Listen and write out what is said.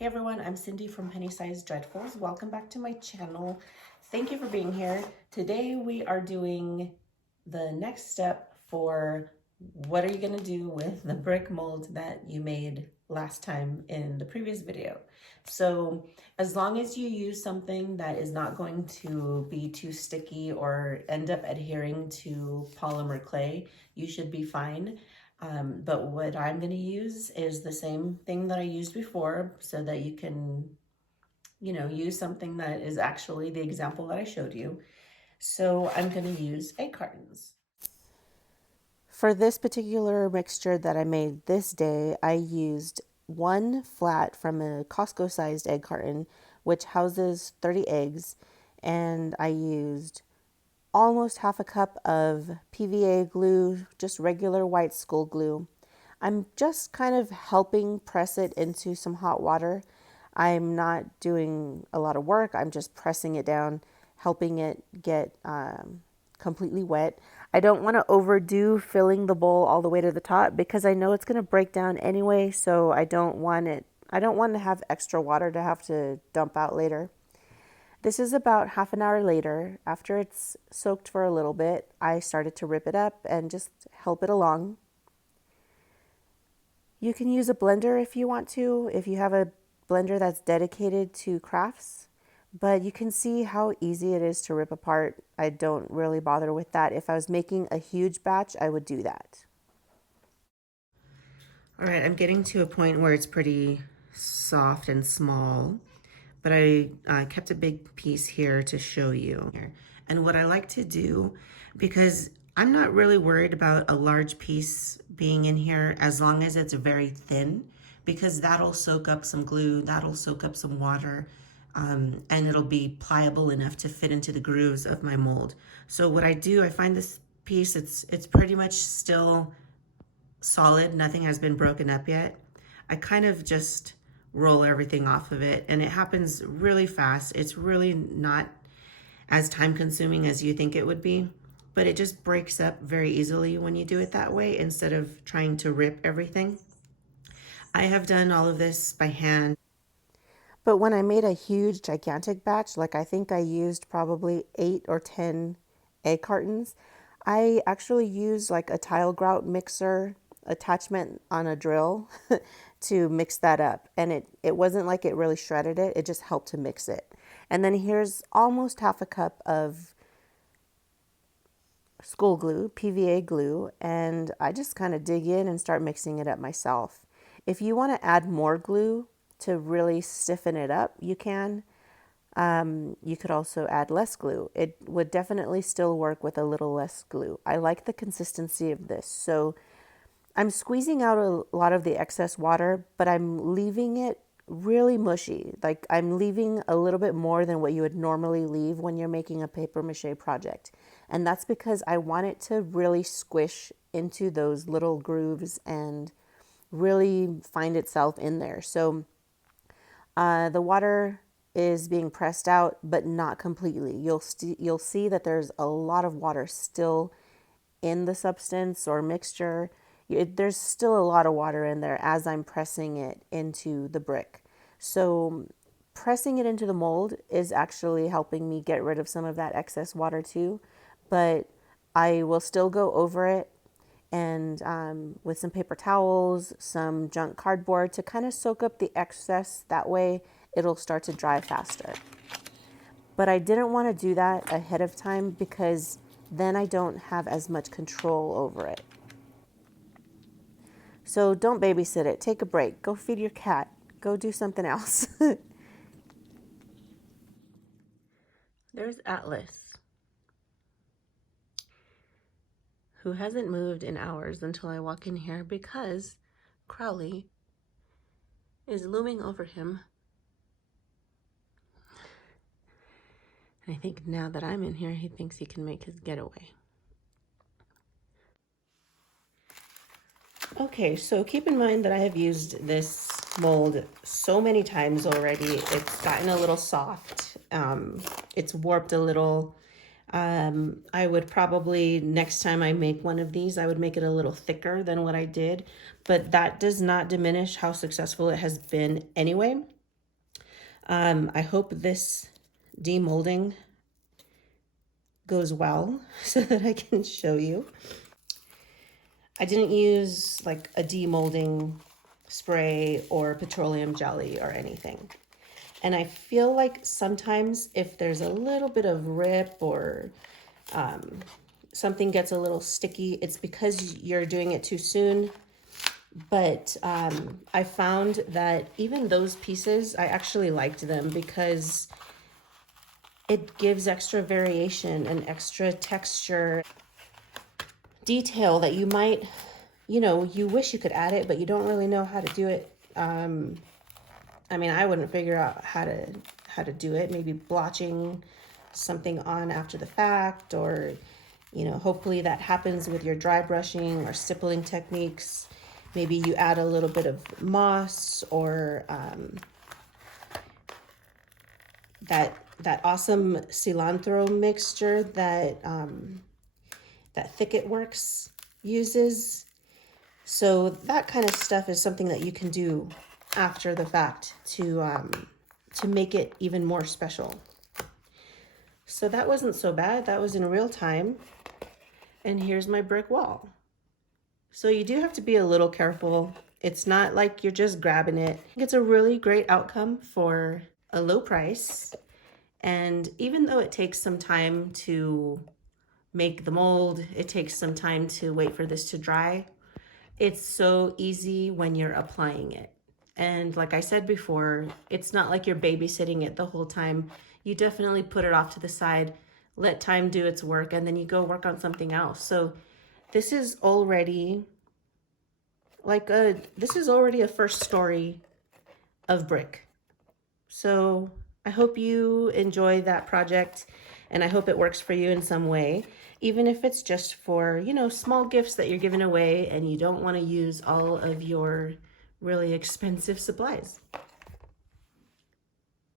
Hey everyone, I'm Cindy from Penny Size Dreadfuls. Welcome back to my channel. Thank you for being here. Today we are doing the next step for what are you going to do with the brick mold that you made last time in the previous video. So as long as you use something that is not going to be too sticky or end up adhering to polymer clay, you should be fine. But what I'm going to use is the same thing that I used before so that you can, use something that is actually the example that I showed you. So I'm going to use egg cartons. For this particular mixture that I made this day, I used one flat from a Costco sized egg carton, which houses 30 eggs, and I used almost half a cup of PVA glue, just regular white school glue. I'm just kind of helping press it into some hot water. I'm not doing a lot of work, I'm just pressing it down, helping it get completely wet. I don't want to overdo filling the bowl all the way to the top because I know it's going to break down anyway, so I don't want to have extra water to have to dump out later. This is about half an hour later. After it's soaked for a little bit, I started to rip it up and just help it along. You can use a blender if you want to, if you have a blender that's dedicated to crafts, but you can see how easy it is to rip apart. I don't really bother with that. If I was making a huge batch, I would do that. All right, I'm getting to a point where it's pretty soft and small, but I kept a big piece here to show you. And what I like to do, because I'm not really worried about a large piece being in here as long as it's very thin, because that'll soak up some glue, that'll soak up some water, and it'll be pliable enough to fit into the grooves of my mold. So what I do, I find this piece, it's pretty much still solid, nothing has been broken up yet. I kind of just roll everything off of it, and it happens really fast. It's really not as time consuming as you think it would be, but it just breaks up very easily when you do it that way instead of trying to rip everything. I have done all of this by hand. But when I made a huge, gigantic batch, like I think I used probably 8 or 10 egg cartons, I actually used like a tile grout mixer attachment on a drill to mix that up. And it wasn't like it really shredded it, it just helped to mix it. And then here's almost half a cup of school glue, PVA glue, and I just kind of dig in and start mixing it up myself. If you want to add more glue to really stiffen it up, you can. You could also add less glue. It would definitely still work with a little less glue. I like the consistency of this. So I'm squeezing out a lot of the excess water, but I'm leaving it really mushy. Like I'm leaving a little bit more than what you would normally leave when you're making a paper mache project. And that's because I want it to really squish into those little grooves and really find itself in there. So the water is being pressed out, but not completely. You'll see that there's a lot of water still in the substance or mixture. There's still a lot of water in there as I'm pressing it into the brick. So pressing it into the mold is actually helping me get rid of some of that excess water too, but I will still go over it and with some paper towels, some junk cardboard to kind of soak up the excess. That way it'll start to dry faster. But I didn't want to do that ahead of time because then I don't have as much control over it. So don't babysit it. Take a break. Go feed your cat. Go do something else. There's Atlas, who hasn't moved in hours until I walk in here because Crowley is looming over him. I think now that I'm in here, he thinks he can make his getaway. Okay, so keep in mind that I have used this mold so many times already. It's gotten a little soft. It's warped a little. I would probably, next time I make one of these, I would make it a little thicker than what I did. But that does not diminish how successful it has been anyway. I hope this demolding goes well so that I can show you. I didn't use like a demolding spray or petroleum jelly or anything. And I feel like sometimes if there's a little bit of rip or something gets a little sticky, it's because you're doing it too soon. But I found that even those pieces, I actually liked them because it gives extra variation and extra texture, detail that you might, you wish you could add it, but you don't really know how to do it. I mean, I wouldn't figure out how to do it. Maybe blotching something on after the fact, or hopefully that happens with your dry brushing or stippling techniques. Maybe you add a little bit of moss or that awesome cilantro mixture that that Thicket Works uses. So that kind of stuff is something that you can do after the fact to make it even more special. So that wasn't so bad. That was in real time. And here's my brick wall. So you do have to be a little careful. It's not like you're just grabbing it. It's a really great outcome for a low price. And even though it takes some time to make the mold, it takes some time to wait for this to dry, it's so easy when you're applying it. And like I said before, it's not like you're babysitting it the whole time. You definitely put it off to the side, let time do its work, and then you go work on something else. So this is already a first story of brick. So I hope you enjoy that project, and I hope it works for you in some way, even if it's just for, small gifts that you're giving away and you don't want to use all of your really expensive supplies.